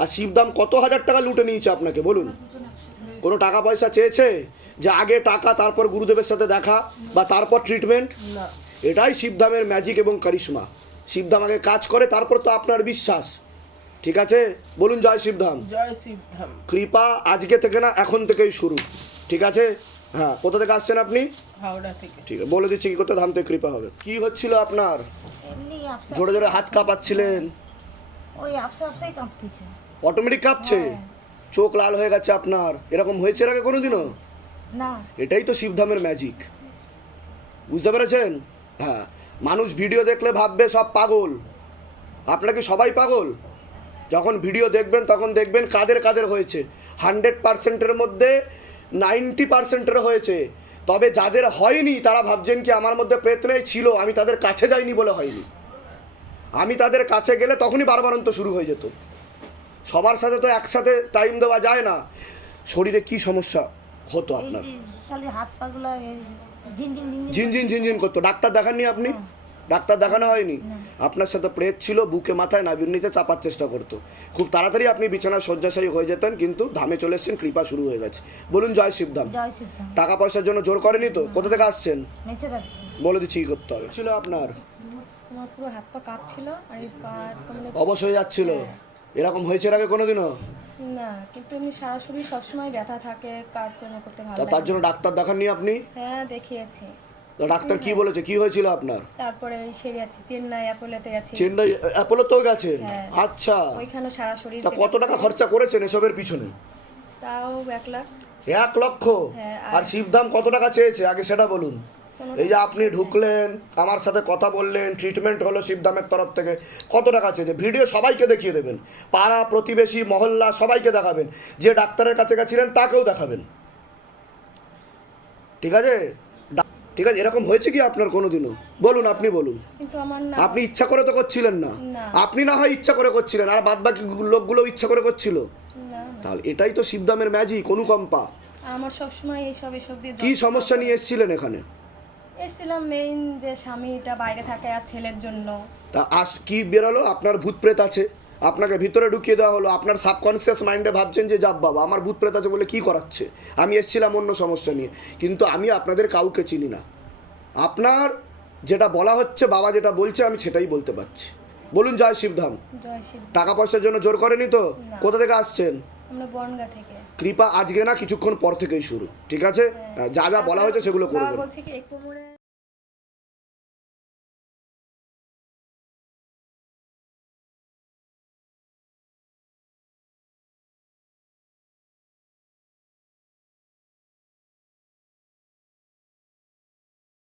আর শিবধাম কত হাজার টাকা লুটে নিয়েছে আপনাকে বলুন? কোনো টাকা পয়সা চেয়েছে যে আগে টাকা তারপর গুরুদেবের সাথে দেখা বা তারপর ট্রিটমেন্ট? না। এটাই শিবধামের ম্যাজিক এবং কারিশমা। শিবধাম আগে কাজ করে, তারপর তো আপনার বিশ্বাস। ঠিক আছে, বলুন জয় শিবধাম। জয় শিবধাম। কৃপা আজকে থেকে না, এখন থেকেই শুরু। ঠিক আছে? হ্যাঁ, কোথা থেকে আসছেন আপনি? হাওড়া থেকে। ঠিক আছে, বলে দিচ্ছি কি করতে ধাম থেকে কৃপা হবে। কি হচ্ছিল আপনার? এমনি আপসা জোরে জোরে হাত কাঁপাচ্ছিলেন, ওই আপসাই কাঁপতেছে। অটোমেটিক কাঁপছে, চোখ লাল হয়ে গেছে আপনার। এরকম হয়েছে এর আগে কোনোদিনও? না, এটাই তো শিবধামের ম্যাজিক, বুঝতে পেরেছেন? হ্যাঁ, মানুষ ভিডিও দেখলে ভাববে সব পাগল। আপনারা কি সবাই পাগল? যখন ভিডিও দেখবেন তখন দেখবেন কাদের কাদের হয়েছে। 100%-এর মধ্যে 90%-এর হয়েছে। তবে যাদের হয়নি তারা ভাবছেন কি আমার মধ্যে প্রেত নেই, ছিল, আমি তাদের কাছে যাইনি বলে হয়নি। আমি তাদের কাছে গেলে তখনই বারবারন্ত শুরু হয়ে যেত। সবার সাথে তো একসাথে টাইম দেওয়া যায় না। শরীরে কি সমস্যা হতো এই আপনার? যে খালি হাত পাগুলা ঝিনঝিন ঝিনঝিন ঝিনঝিন করতো। ডাক্তার দেখাননি আপনি? ডাক্তার দেখানো হয়নি? আপনার সাথে প্রেত ছিল, বুকে মাথায় নাভির নিচে চাপার চেষ্টা করতো। খুব তাড়াতাড়ি আপনি বিছানায় শয্যাশায়ী হয়ে যেতেন, কিন্তু ধামে চলে এসেছেন, কৃপা শুরু হয়ে গেছে। বলুন জয় শিবধাম। জয় শিবধাম। টাকা পয়সার জন্য জোর করেনি তো? কোথা থেকে আসছেন? মেচে দেখ, বলে দিচ্ছি কি করতে হবে। ছিল আপনার আমার পুরো হাত পা কাঁপছিল আর এই পা মানে অবশ হয়ে যাচ্ছিল। এরকম হয়েছে এর আগে কোনোদিনও? না, কিন্তু এমনি সারা শরীর সবসময় ব্যথা থাকে, কাজকর্ম করতে ভালো তার লাগে জন্য ডাক্তার দেখাননি আপনি? হ্যাঁ, দেখিয়েছি। তো ডাক্তার কি বলেছে, কি হয়েছিল আপনার? তারপরে সেরে আছি, চেন্নাই অ্যাপোলোতে গেছি, চেন্নাই অ্যাপোলোতেও গেছেন? হ্যাঁ। আচ্ছা, ওইখানেও সারা শরীর তা কত টাকা খরচা করেছেন এসবের পিছনে? তাও 1 লাখ। 1 লক্ষ? হ্যাঁ, আর শিবধাম কত টাকা চেয়েছে আগে সেটা বলুন। কোনো এই যে আপনি ঢুকলেন, আমার সাথে কথা বললেন, ট্রিটমেন্ট হলো শিবধামের তরফ থেকে, কত টাকা চেয়েছে? ভিডিও সবাইকে দেখিয়ে দেবেন, পাড়া প্রতিবেশী মহল্লা সবাইকে দেখাবেন, যে ডাক্তারের কাছে গেছিলেন তাকেও দেখাবেন। ঠিক আছে? ঠিক আছে, এরকম হয়েছে কি আপনার কোনোদিনও? বলুন, আপনি বলুন। কিন্তু আমার না, আপনি ইচ্ছা করে তো করছিলেন না। না। আপনি না হয় ইচ্ছা করে করছিলেন, আর বাদ বাকি লোকগুলো ইচ্ছা করে করছিল। না, না। তাহলে এটাই তো শিবধামের ম্যাজিক, অনুকম্পা। আমার সবসময় এসব দিয়ে কি সমস্যা নিয়ে এসেছিলেন এখানে? এসেছিলাম মেইন যে স্বামীটা বাইরে থাকে আর ছেলের জন্য। তা কি বেরোলো? আপনার ভূত প্রেত আছে, আপনাকে ভিতরে ঢুকিয়ে দেওয়া হলো। আপনার সাবকনসিয়াস মাইন্ডে ভাবছেন যে যাব বাবা আমার ভূত প্রেত আছে বলে কি করাচ্ছে, আমি এসেছিলাম অন্য সমস্যা নিয়ে। কিন্তু আমি আপনাদের কাউকে চিনি না। আপনার যেটা বলা হচ্ছে, বাবা যেটা বলছে আমি সেটাই বলতে পারছি। বলুন জয় শিবধাম। জয় শিব। টাকা পয়সার জন্য জোর করেনি তো? না। কোথা থেকে আসছেন? আমরা বনগা থেকে। কৃপা আজকে না, কিছুক্ষণ পর থেকেই শুরু। ঠিক আছে? যা যা বলা হয়েছে সেগুলো বাবা করবেন। বলছে কি এই কোমরে